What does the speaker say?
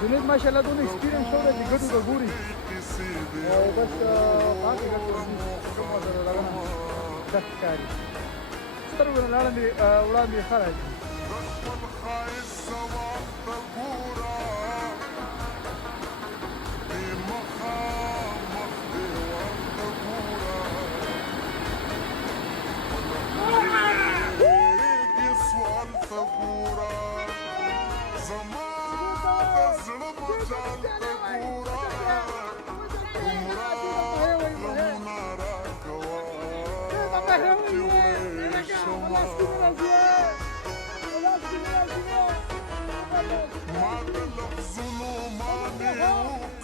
जुनेद माशाल्लाह दोन एक्सपिरियन्स ठेवला ती गटू का गोरी बस बाकी دكاري ستروا العالمي ولادي خرج ما لفظ ما